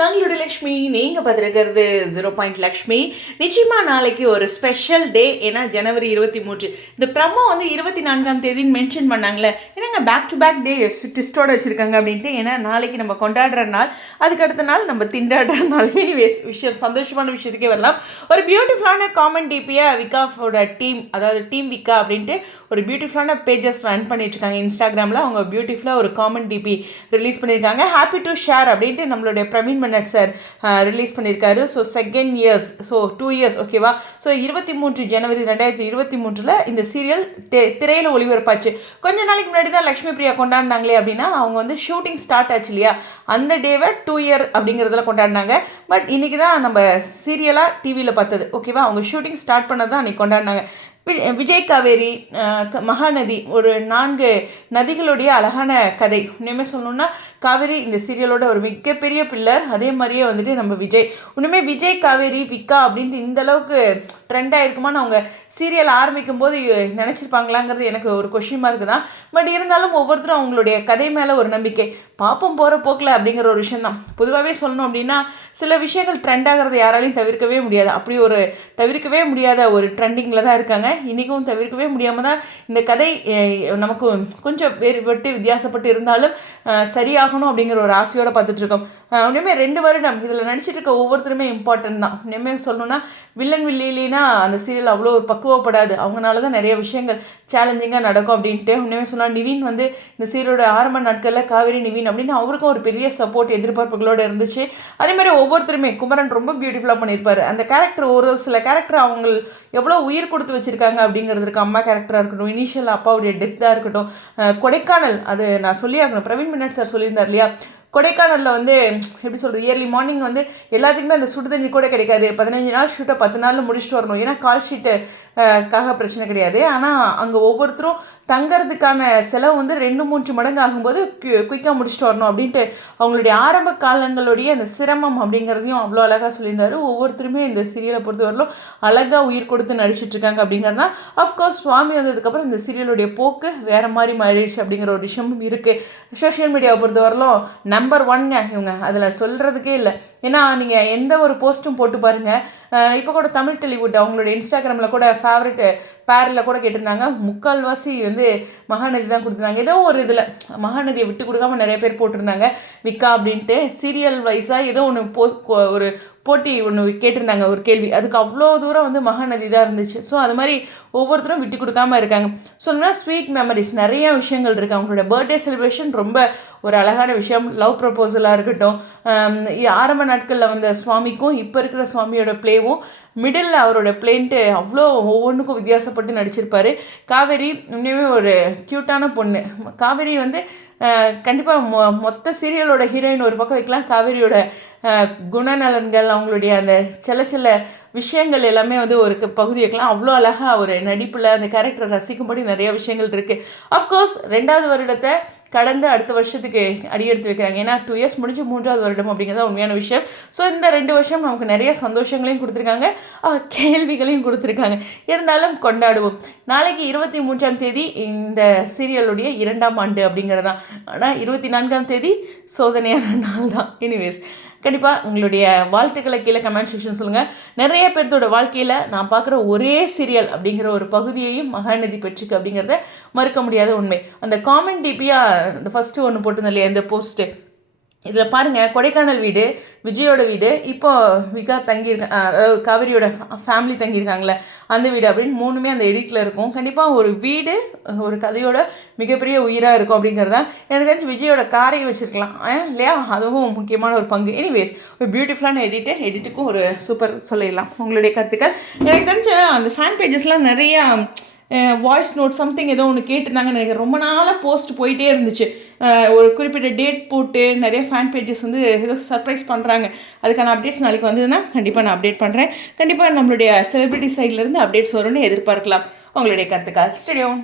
நாங்களுடைய லக்ஷ்மி, நீங்கள் பார்த்துருக்கிறது 0 லக்ஷ்மி. நிச்சயமாக நாளைக்கு ஒரு ஸ்பெஷல் டே. ஏன்னா ஜனவரி 23 இந்த ப்ரமோ வந்து 24ஆம் தேதின்னு மென்ஷன் பண்ணாங்களே. ஏன்னாங்க பேக் டு பேக் டே ட்விஸ்டோட வச்சுருக்காங்க அப்படின்ட்டு. ஏன்னா நாளைக்கு நம்ம கொண்டாடுற நாள், அதுக்கு அடுத்த நாள் நம்ம திண்டாடுற நாள். விஷயம் சந்தோஷமான விஷயத்துக்கே வரலாம். ஒரு பியூட்டிஃபுல்லான காமெண்ட் டிபியாக விகாஃபோட டீம், அதாவது டீம் விகா அப்படின்ட்டு ஒரு பியூட்டிஃபுல்லான பேஜஸ் ரன் பண்ணிட்டுருக்காங்க இன்ஸ்டாகிராமில். அவங்க பியூட்டிஃபுல்லாக ஒரு காமெண்ட் டிபி ரிலீஸ் பண்ணியிருக்காங்க. ஹாப்பி டு ஷேர் அப்படின்ட்டு நம்மளுடைய பிரவீன் மன்னட் சார் ரிலீஸ் பண்ணியிருக்காரு. So second years, so 2 years, ஓகேவா. ஸோ 23 ஜனவரி 2023 இந்த சீரியல் திரையில் ஒளிபரப்பாச்சு. கொஞ்ச நாளைக்கு முன்னாடி தான் லக்ஷ்மி பிரியா கொண்டாடினாங்களே அப்படின்னா, அவங்க வந்து ஷூட்டிங் ஸ்டார்ட் ஆச்சு இல்லையா, அந்த டேவை 2 year அப்படிங்கிறதுல கொண்டாடினாங்க. பட் இன்றைக்கி தான் நம்ம சீரியலாக டிவியில் பார்த்தது, ஓகேவா. அவங்க ஷூட்டிங் ஸ்டார்ட் பண்ணது தான் அன்றைக்கி கொண்டாடினாங்க. விஜய் காவேரி மகாநதி, ஒரு 4 நதிகளுடைய அழகான கதை. உண்மையுமே சொல்லணுன்னா காவேரி இந்த சீரியலோட ஒரு மிகப்பெரிய பில்லர். அதே மாதிரியே வந்துட்டு நம்ம விஜய், உண்மையுமே விஜய் காவேரி விக்கா அப்படின்ட்டு இந்த அளவுக்கு ட்ரெண்டாக இருக்குமான்னு அவங்க சீரியல் ஆரம்பிக்கும் போது நினச்சிருப்பாங்களாங்கிறது எனக்கு ஒரு கொஷின் மார்க்கு தான். பட் இருந்தாலும் ஒவ்வொருத்தரும் அவங்களுடைய கதை மேலே ஒரு நம்பிக்கை, பாப்பம் போகிற போக்கில் அப்படிங்கிற ஒரு விஷயந்தான். பொதுவாகவே சொல்லணும் அப்படின்னா, சில விஷயங்கள் ட்ரெண்ட் ஆகிறது யாராலையும் தவிர்க்கவே முடியாது. அப்படி ஒரு தவிர்க்கவே முடியாத ஒரு ட்ரெண்டிங்கில் தான் இருக்காங்க. இன்றைக்கும் தவிர்க்கவே முடியாமல் தான் இந்த கதை நமக்கு கொஞ்சம் வேறுபட்டு வித்தியாசப்பட்டு இருந்தாலும் சரியாகணும் அப்படிங்கிற ஒரு ஆசையோடு பார்த்துட்ருக்கோம். உண்மையுமே 2 வருடம் இதில் நடிச்சிட்டு இருக்க ஒவ்வொருத்தருமே இம்பார்ட்டன்ட் தான். உண்மையுமே சொல்லணுன்னா வில்லன் வில்லினா அந்த சீரியல் அவ்வளோ பக்குவப்படாது. அவங்களால தான் நிறைய விஷயங்கள் சேலஞ்சிங்காக நடக்கும் அப்படின்ட்டு. உண்மையுமே சொன்னால் நிவின் வந்து இந்த சீரியலோட ஆரம்ப நாட்களில் காவேரி நிவின் அப்படின்னு அவருக்கும் ஒரு பெரிய சப்போர்ட் எதிர்பார்ப்புகளோடு இருந்துச்சு. அதேமாதிரி ஒவ்வொருத்தருமே குமரன் ரொம்ப பியூட்டிஃபுல்லாக பண்ணியிருப்பார். அந்த கேரக்டர், ஒரு சில கேரக்டர் அவங்க எவ்வளோ உயிர் கொடுத்து வச்சுருக்காங்க அப்படிங்கிறதுக்கு, அம்மா கேரக்டராக இருக்கட்டும், இனிஷியல் அப்பாவுடைய டெத்தாக இருக்கட்டும், கொடைக்கானல், அது நான் சொல்லி ஆகணும். பிரவீன் மன்னட் சார் சொல்லியிருந்தார் இல்லையா, கொடைக்கானலில் வந்து எப்படி சொல்கிறது, இயர்லி மார்னிங் வந்து எல்லாத்துக்குமே அந்த சுடு தண்ணி கூட கிடைக்காது. 15 நாள் ஷூட்டை 10 நாளில் முடிச்சுட்டு வரணும். ஏன்னா கால் ஷீட்டுக்காக பிரச்சனை கிடையாது. ஆனால் அங்கே ஒவ்வொருத்தரும் தங்கிறதுக்கான செலவு வந்து 2-3 மடங்கு ஆகும்போது குயிக்காக முடிச்சுட்டு வரணும் அப்படின்ட்டு அவங்களுடைய ஆரம்ப காலங்களுடைய அந்த சிரமம் அப்படிங்கிறதையும் அவ்வளோ அழகாக சொல்லியிருந்தாரு. ஒவ்வொருத்தருமே இந்த சீரியலை பொறுத்த வரலும் அழகாக உயிர் கொடுத்து நடிச்சிட்ருக்காங்க அப்படிங்கிறது தான். அஃப்கோர்ஸ் சுவாமி வந்ததுக்கப்புறம் இந்த சீரியலுடைய போக்கு வேறு மாதிரி மாறிடுச்சு அப்படிங்கிற ஒரு விஷயமும் இருக்குது. சோஷியல் மீடியாவை பொறுத்த வரலும் நம்பர் 1ங்க இவங்க, அதில் சொல்கிறதுக்கே இல்லை. ஏன்னா நீங்கள் எந்த ஒரு போஸ்ட்டும் போட்டு பாருங்கள். இப்போ கூட தமிழ் டெலிவுட் அவங்களோட இன்ஸ்டாகிராமில் கூட ஃபேவரட் பேரில் கூட கேட்டிருந்தாங்க. முக்கால்வாசி வந்து மகாநதி தான் கொடுத்துருந்தாங்க. ஏதோ ஒரு இதில் மகாநதியை விட்டு கொடுக்காம நிறைய பேர் போட்டிருந்தாங்க விக்கா அப்படின்ட்டு. சீரியல் வைஸாக ஏதோ ஒன்று ஒரு போட்டி ஒன்று கேட்டிருந்தாங்க, ஒரு கேள்வி. அதுக்கு அவ்வளோ தூரம் வந்து மகாநதி தான் இருந்துச்சு. ஸோ அது மாதிரி ஒவ்வொருத்தரும் விட்டு கொடுக்காமல் இருக்காங்க. சொல்லணும்னா ஸ்வீட் மெமரிஸ் நிறைய விஷயங்கள் இருக்குது. அவங்களோட பர்த்டே செலிப்ரேஷன் ரொம்ப ஒரு அழகான விஷயம். லவ் ப்ரப்போசலாக இருக்கட்டும், ஆரம்ப நாட்களில் வந்த சுவாமிக்கும் இப்போ இருக்கிற சுவாமியோட ப்ளேவும், மிடில் அவரோட பிளேன்ட்டு அவ்வளோ ஒவ்வொன்றுக்கும் வித்தியாசப்பட்டு நடிச்சிருப்பார். காவேரி உண்மையுமே ஒரு க்யூட்டான பொண்ணு. காவேரி வந்து கண்டிப்பாக மொத்த சீரியலோட ஹீரோயின் ஒரு பக்கம் வைக்கலாம். காவேரியோட குணநலன்கள், அவங்களுடைய அந்த சில விஷயங்கள் எல்லாமே வந்து ஒரு பகுதி வைக்கலாம். அவ்வளோ அழகாக ஒரு நடிப்பில் அந்த கேரக்டரை ரசிக்கும்படி நிறைய விஷயங்கள் இருக்குது. அஃப்கோர்ஸ் 2வது வருடத்தை கடந்து அடுத்த வருஷத்துக்கு அடியெடுத்து வைக்கிறாங்க. ஏன்னா 2 years முடிஞ்சு 3வது வருடம் அப்படிங்கிறது உண்மையான விஷயம். ஸோ இந்த 2 வருஷம் நமக்கு நிறைய சந்தோஷங்களையும் கொடுத்துருக்காங்க, கேள்விகளையும் கொடுத்துருக்காங்க. இருந்தாலும் கொண்டாடுவோம். நாளைக்கு 23ஆம் தேதி இந்த சீரியலுடைய 2ஆம் ஆண்டு அப்படிங்கிறதான். ஆனால் 24ஆம் தேதி சோதனையான நாள் தான். எனிவேஸ், கண்டிப்பாக உங்களுடைய வாழ்த்துக்களை கீழே கமெண்ட் செக்ஷன் சொல்லுங்கள். நிறைய பேர்த்தோட வாழ்க்கையில் நான் பார்க்குற ஒரே சீரியல் அப்படிங்கிற ஒரு பகுதியையும் மகாநதி பெற்றுக்கு அப்படிங்கிறத மறுக்க முடியாத உண்மை. அந்த காமெண்ட் டிபியாக இந்த ஃபஸ்ட்டு ஒன்று போட்டிருந்தேன் இல்லையா, இந்த போஸ்ட்டு, இதில் பாருங்கள், கொடைக்கானல் வீடு, விஜயோட வீடு, இப்போ விகா காவேரியோட ஃபேமிலி தங்கியிருக்காங்களே அந்த வீடு அப்படின்னு 3மே அந்த எடிட்டில் இருக்கும். கண்டிப்பாக ஒரு வீடு ஒரு கதையோட மிகப்பெரிய உயிராக இருக்கும் அப்படிங்கிறது தான். எனக்கு தெரிஞ்சு விஜயோட காரையும் வச்சுருக்கலாம் இல்லையா, அதுவும் முக்கியமான ஒரு பங்கு. எனிவேஸ், ஒரு பியூட்டிஃபுல்லான எடிட்டுக்கும் ஒரு சூப்பர் சொல்லிடலாம். உங்களுடைய கருத்துக்கள் எனக்கு தெரிஞ்ச அந்த ஃபேன் பேஜஸ்லாம் நிறையா வாய்ஸ் நோட் சம்திங் ஏதோ ஒன்று கேட்டிருந்தாங்கன்னு நினைக்கிறேன். ரொம்ப நாளாக போஸ்ட் போயிட்டே இருந்துச்சு. ஒரு குறிப்பிட்ட டேட் போட்டு நிறைய ஃபேன் பேஜஸ் வந்து ஏதோ சர்ப்ரைஸ் பண்ணுறாங்க. அதுக்கான அப்டேட்ஸ் நாளைக்கு வந்ததுன்னா கண்டிப்பாக நான் அப்டேட் பண்ணுறேன். கண்டிப்பாக நம்மளுடைய செலிபிரிட்டி சைட்லேருந்து அப்டேட்ஸ் வரும்னு எதிர்பார்க்கலாம். உங்களுடைய கருத்துக்கள் ஸ்டேடியம்.